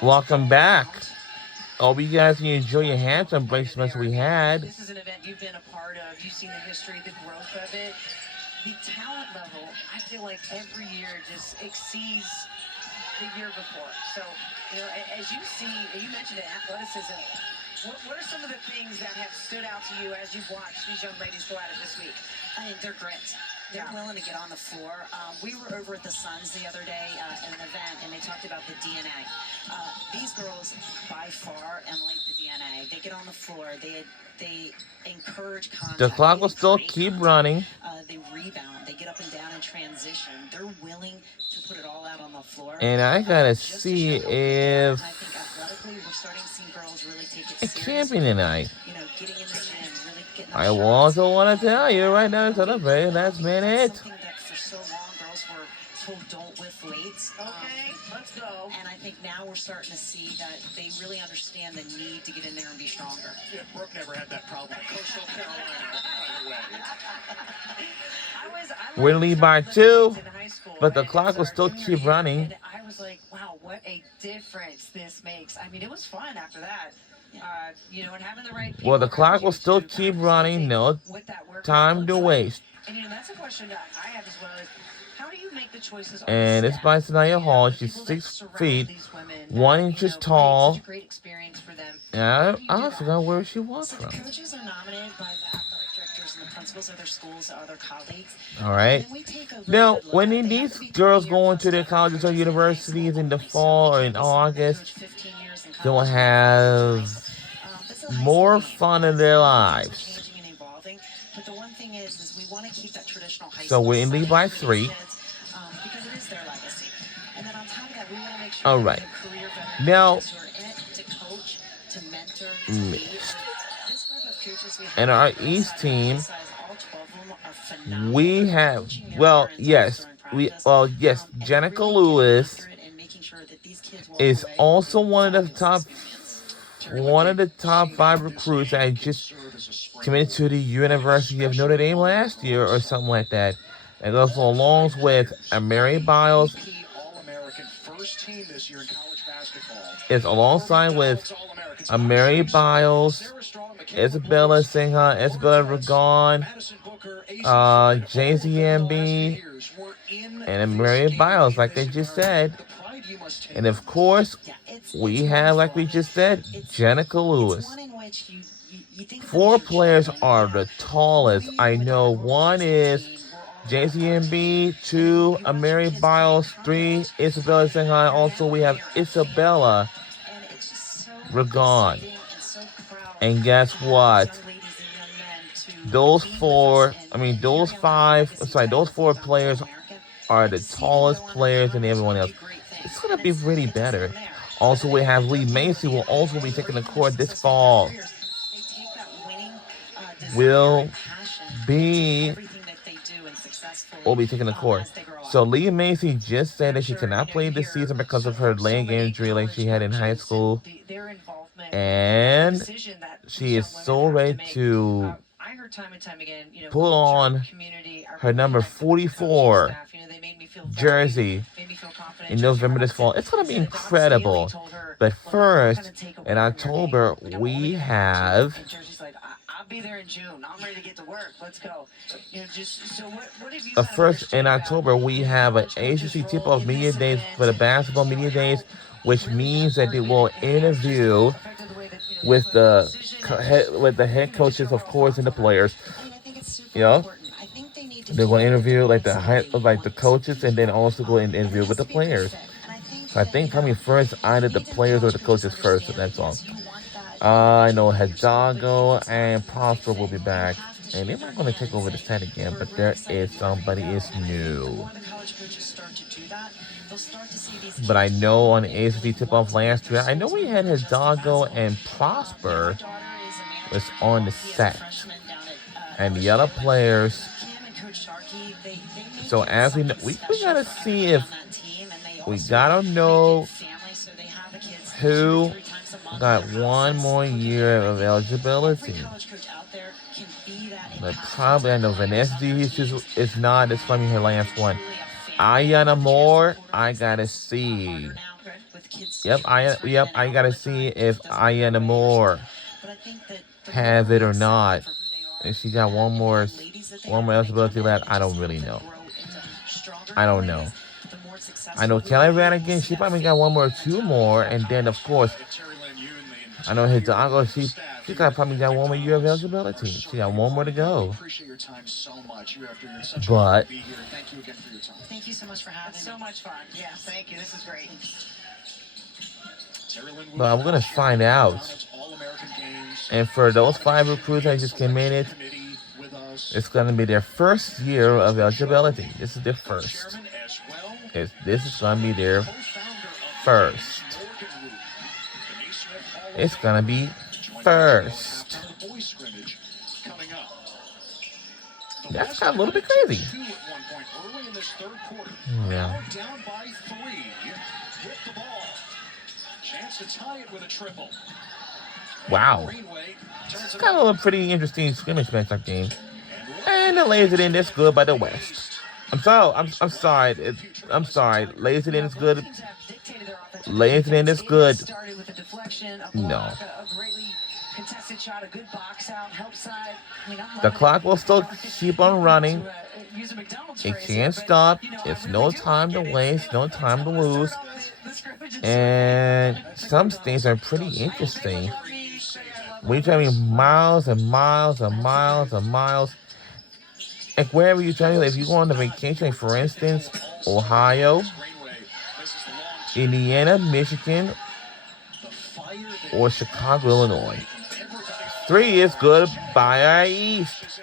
Welcome back. Hope you guys can enjoy your handsome placements we had. This is an event you've been a part of. You've seen the history, the growth of it. The talent level, I feel like every year just exceeds the year before. So, as you see, you mentioned it, athleticism. What are some of the things that have stood out to you as you've watched these young ladies go at it this week? I think they're grit. They're willing to get on the floor. We were over at the Suns the other day at an event, and they talked about the DNA. These girls, by far, emulate the DNA. They get on the floor. They encourage contact. The clock will still keep running. They rebound. They get up and down in transition. They're willing to put it all out on the floor. And I gotta see if I think athletically, we're starting to see girls really take it it's seriously. champion tonight. Getting in the gym, really getting I also want to tell you right now, to the very last minute. something that for so long girls were told don't lift weights. Okay, let's go. And I think now we're starting to see that they really understand the need to get in there and be stronger. Yeah, Brooke never had that problem at Coastal Carolina, by the way. We're lead by 2, but the clock will still keep running. And I was like, wow, what a difference this makes. I mean, it was fun after that. And having the right people. Well, the clock will still keep running. No time to waste. And that's a question that I have as well. Is how do you make the choices? And it's by Sanaya Hall. She's 6 feet, 1 inch tall. Yeah, I forgot where she was So from. the coaches are nominated by the athletic directors and the principals of their schools or their colleagues. All right. Now, when these girls go into their colleges or universities in the fall or in August, they'll have more fun in their lives. But the one thing is we want to keep that traditional high So we're in lead by 3. because it is their legacy. And then on top of that, we want to make sure All that right. we have career veterans Now, who are in it to coach, to mentor, to lead. mixed. This group of coaches we have And our on the East side, team, all 12 of them are phenomenal. we have, Coaching their well, veterans yes, during practice, yes, and Jenica really Lewis getting after it and making sure that these kids walk is away also with one of the solid top 5 recruits that just committed to the University of Notre Dame last year or something like that. And goes along with Mary Biles. All-American first team this year in college basketball. Is alongside with Mary Biles, Isabella Singha, Isabella Ragon, JZMB, and Mary Biles, like they just said. And of course, we have, like we just said, Jenica Lewis. 4 players are the tallest. I know one is JZMB, 2 Mary Biles, 3 Isabella Singha. Also, we have Isabella Ragon. And guess what? Those 4 players are the tallest players than everyone else. It's going to be really better. Also, we have Lee Macy, who will also be taking the court this fall. Will be taking the court. So Lee Macy just said that she cannot play this season because of her leg injury like she had in high school. And she is so ready to put on her number 44 jersey in November this fall. It's going to be incredible. But first, in October, we have... I'll be there in June. I'm ready to get to work. Let's go. First, in October, we have an ACC tip-off media days for the basketball media days, which means that they will interview with the head coaches, of course, and the players. They're going to interview like the coaches, and then also go and interview with the players. So I think probably first either the players or the coaches first. So that's all. I know Hidalgo and Prosper will be back, and they're not going to take over the set again, but there is somebody is new. But I know on the ACC tip-off last year, I know we had Hidalgo and Prosper was on the set, and the other players. So as we know, we gotta see if we gotta know who got 1 more year of eligibility. But probably, I know Vanessa is not. It's probably her last one. Ayana Moore, I gotta see. Yep, I gotta see if Ayana Moore has it or not. If she got one more eligibility left, I don't really know. I don't know. I know Kelly Ranigan, she probably got one more, 2 more, and then of course, I know Hidalgo, she probably got 1 more year of eligibility. She got 1 more to go. But Thank you so much for having me. So much fun. Yeah, thank you. This is great. But I'm gonna find out. And for those 5 recruits that just committed, it's gonna be their first year of eligibility. This is their first. This is gonna be their first. It's gonna be first. That's kind of a little bit crazy. Yeah. Down by 3. Hit the ball. Chance to tie it with a triple. Wow. It's kind of a pretty interesting scrimmage matchup game. And it lays it in this good by the West. I'm sorry. I'm sorry. Lays it in is good. Lays it in is good. No. The clock will still keep on running. It can't stop. It's no time to waste, no time to lose. And some things are pretty interesting. We're driving miles and miles and miles and miles. Like wherever you're driving, if you go on a vacation, like for instance, Ohio, Indiana, Michigan, or Chicago, Illinois. 3 is good by our East.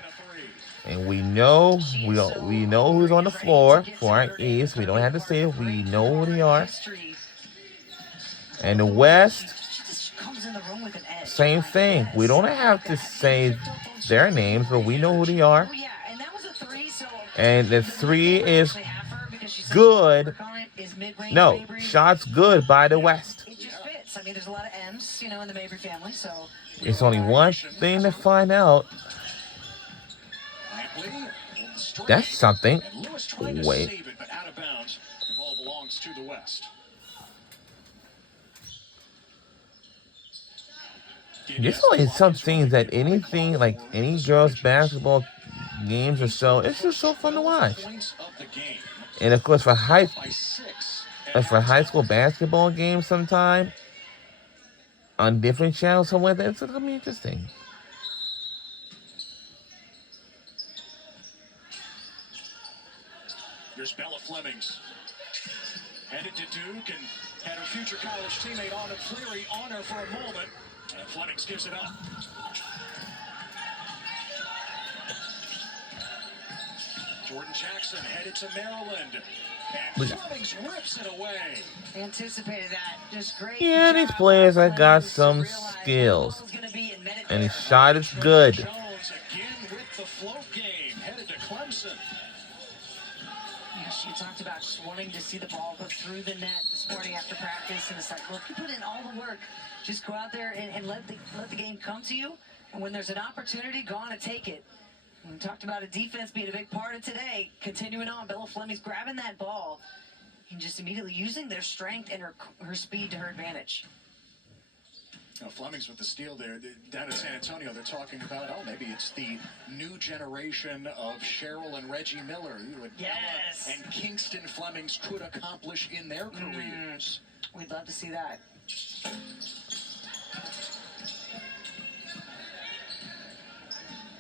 And we know who's on the floor for our East. We don't have to say it. We know who they are. And the West, same thing. We don't have to say their names, but we know who they are. And the 3 is good. No, shots good by the West. It just fits. I mean, there's a lot of M's, in the Mabry family, so. It's only one thing to find out. That's something. Wait. There's only some things that anything, like any girls' basketball games or so, it's just so fun to watch. And of course, for high school basketball games sometime, on different channels somewhere, that's going to be interesting. Here's Bella Flemings. Headed to Duke and had her future college teammate Anna Cleary on her for a moment. And Flemings gives it up. Jordan Jackson headed to Maryland. And Flemings rips it away. Anticipated that. Just great. Yeah, these players have got some skills. And his shot is good. Jones again with the float game. Headed to Clemson. Yeah, she talked about just wanting to see the ball go through the net this morning after practice. And it's like, look, you put in all the work. Just go out there and let the game come to you. And when there's an opportunity, go on and take it. We talked about a defense being a big part of today. Continuing on, Bella Fleming's grabbing that ball and just immediately using their strength and her speed to her advantage. Now, Flemings with the steal there. Down in San Antonio, they're talking about, maybe it's the new generation of Cheryl and Reggie Miller. Yes. And Kingston Flemings could accomplish in their careers. We'd love to see that.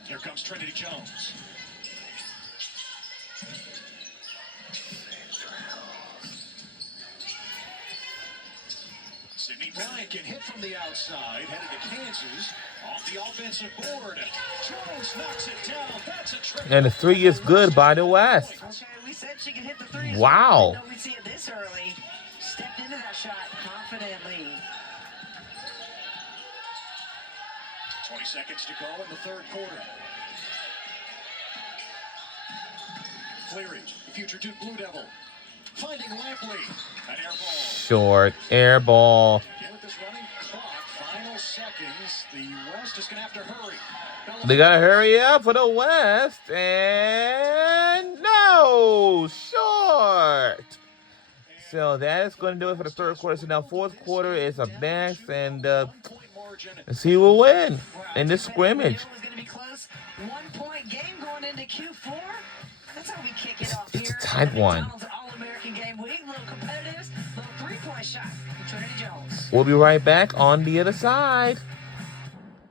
Here comes Trinity Jones. Sydney Bryant can hit from the outside, headed to Kansas. Off the offensive board. Jones knocks it down. That's a triple. And the 3 is good by the West. Okay, we said she could hit the 3. Wow. No, we'd see it this early. Stepped into that shot confidently. 20 seconds to go in the third quarter. Cleary, the future Duke Blue Devil, finding Lampley. An air ball. Short air ball. Again with this running clock, final seconds. The West is going to have to hurry. They got to hurry up for the West. And no. Short. short. So that is going to do it for the third quarter. So now fourth quarter is up next, and let's see who will win in this scrimmage. It was going to be close. 1-point game going into Q4. That's how we kick it off It's here. a tight one. McDonald's All-American Game Week. Little competitive, little three-point shot from Trinity Jones. We'll be right back on the other side.